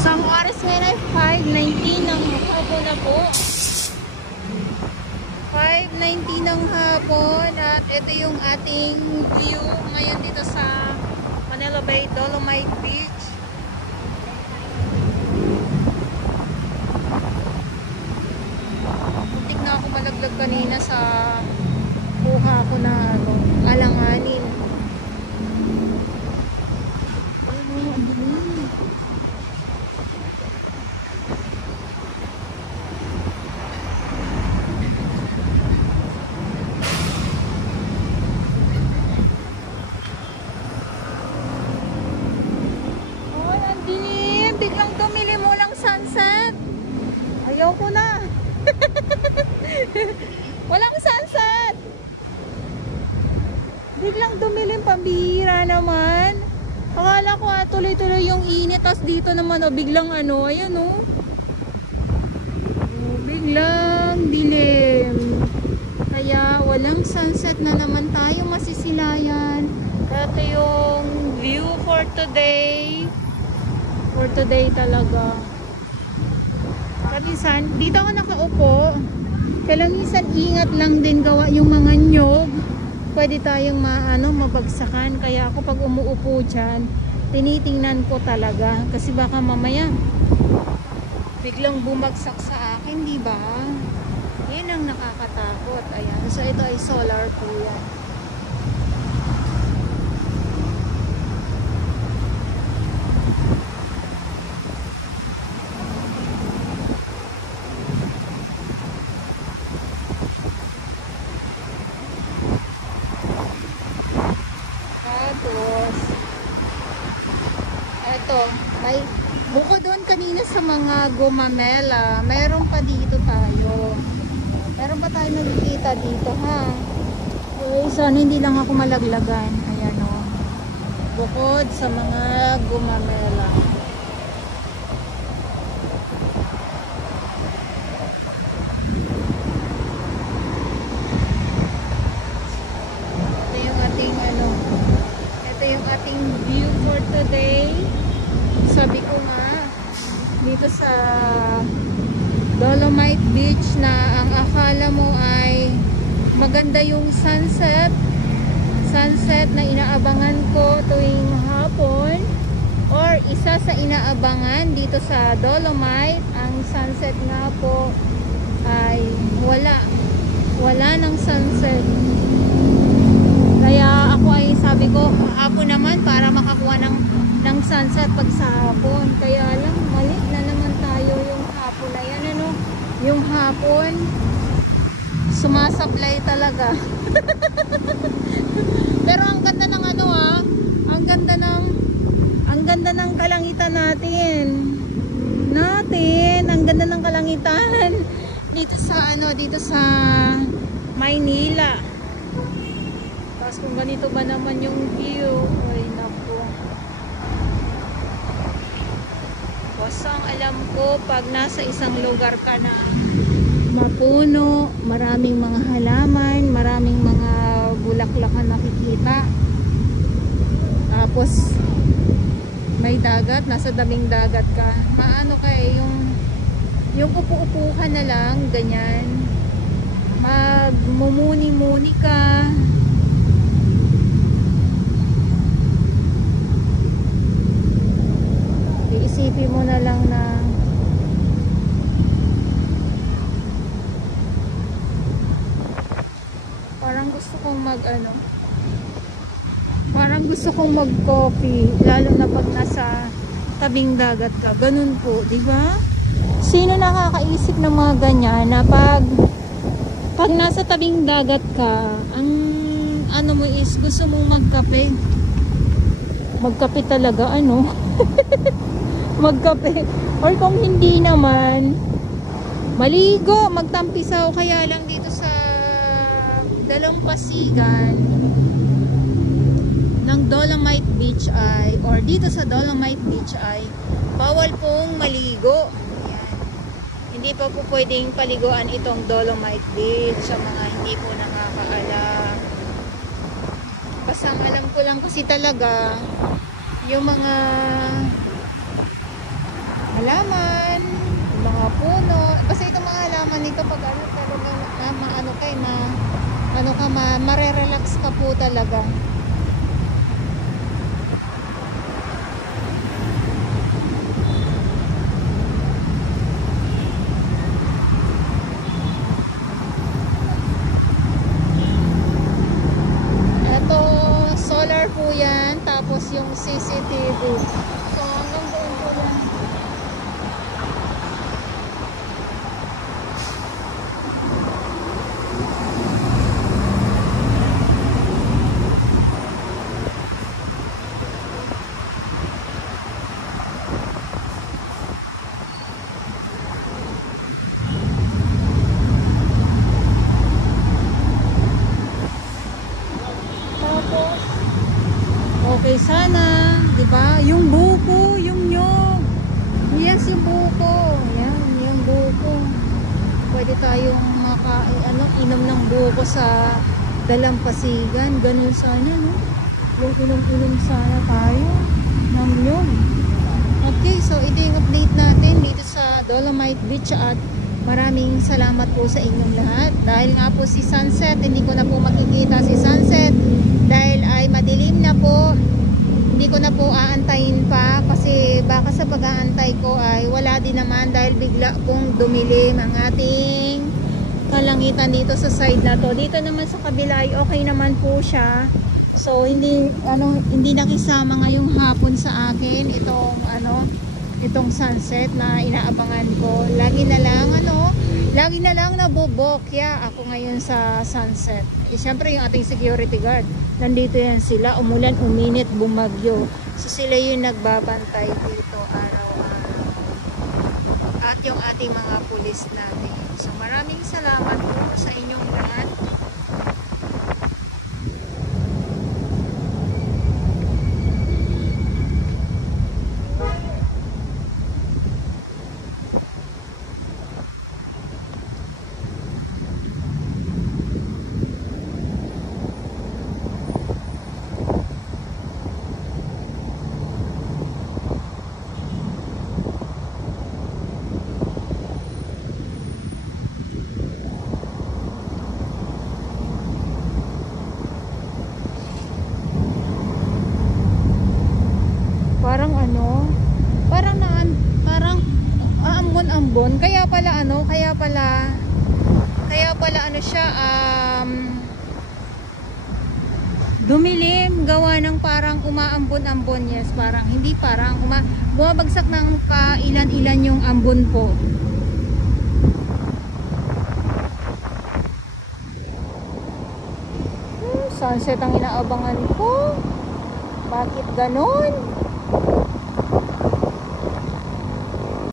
So, ang oras ngayon ay 5:19 ng hapon na po. 5:19 ng hapon at ito yung ating view ngayon dito sa Manila Bay, Dolomite Beach. Muntik na ako malaglag kanina sa kuha ko na alanganin. Biglang tumili mo lang sunset. Ayaw ko na. Walang sunset. Biglang dumilim, pambihira naman. Akala ko tuloy-tuloy yung init. Tapos dito naman biglang ayan biglang dilim. Kaya walang sunset na naman tayo masisilayan. Ito yung view for today. For today talaga. Kamisan, dito ako nakaupo. Kalamisan ingat lang din gawa yung mga nyog. Pwede tayong mabagsakan. Kaya ako pag umuupo dyan, tinitingnan ko talaga. Kasi baka mamaya biglang bumagsak sa akin, di ba? Yan ang nakakatakot. Ayan. So ito ay solar po yan. Ito, may buko doon kanina sa mga gumamela. Meron pa dito tayo. Meron pa tayo nakikita dito, ha? Okay, sana hindi lang ako malaglagan. Ayan bukod sa mga gumamela. Ito yung ating view for today. Sabi ko nga dito sa Dolomite Beach na ang akala mo ay maganda yung sunset na inaabangan ko tuwing hapon, or isa sa inaabangan dito sa Dolomite, ang sunset nga po ay wala ng sunset. Kaya ako ay sabi ko hapon naman para makakuha ng sunset pag sa hapon. Kaya lang mali na naman tayo yung hapon na yan, yung hapon sumasablay talaga. Pero ang ganda ng ang ganda ng kalangitan natin. Ang ganda ng kalangitan dito sa Maynila. Tapos kung ganito ba naman yung view, ay naku. Basta ang alam ko, pag nasa isang lugar ka na mapuno, maraming mga halaman, maraming mga bulaklak na nakikita, tapos may dagat, nasa daming dagat ka, yung upo-upo ka na lang, ganyan, magmumuni-muni ka, iisipin mo na lang na parang gusto kong mag-coffee, lalo na pag nasa tabing dagat ka. Ganun po, di ba? Sino nakakaisip ng mga ganyan na pag nasa tabing dagat ka, ang mo is gusto mong magkape. Magkape talaga, magkape. Or kung hindi naman, maligo, magtampisaw. Kaya lang dito sa dalampasigan ng Dolomite Beach dito sa Dolomite Beach ay bawal pong maligo. Ayan. Hindi pa po pwedeng paliguan itong Dolomite Beach sa mga hindi po nakakaalam. Basta ang alam ko lang kasi talaga yung mga halaman, yung mga puno. Basta itong mga halaman nito pag ano talaga maano kay ano ka marerelax ka po talaga. Ito solar po yan, tapos yung CCTV. So hanggang doon po lang. Tapos okay sana, 'di ba? Yung buko, yung nyog. Yes, yung buko. Yan, yung buko. Pwede tayong inom ng buko sa dalampasigan. Ganun sana, no? Yung inom-inom sana tayo ng nyog. Okay, so ito yung update natin dito sa Dolomite Beach at maraming salamat po sa inyong lahat. Dahil nga po si sunset, hindi ko na po makikita si sunset dahil ay madilim na po. Hindi ko na po aantayin pa kasi baka sa pag-aantay ko ay wala din naman dahil bigla pong dumilim ang ating kalangitan dito sa side na to. Dito naman sa kabila ay okay naman po siya. So hindi nakisama ngayong hapon sa akin itong sunset na inaabangan ko. Lagi na lang nabobokya ako ngayon sa sunset. Siyempre yung ating security guard, nandito yan sila, umulan, uminit, bumagyo. So sila yung nagbabantay dito araw-araw. At yung ating mga pulis natin. So maraming salamat po sa inyong lahat. Parang aambon-ambon. Kaya pala siya dumilim, gawa ng parang umaambon-ambon. Yes, bumabagsak ng ilan-ilan yung ambon po. Sunset ang inaabangan ko. Bakit ganon?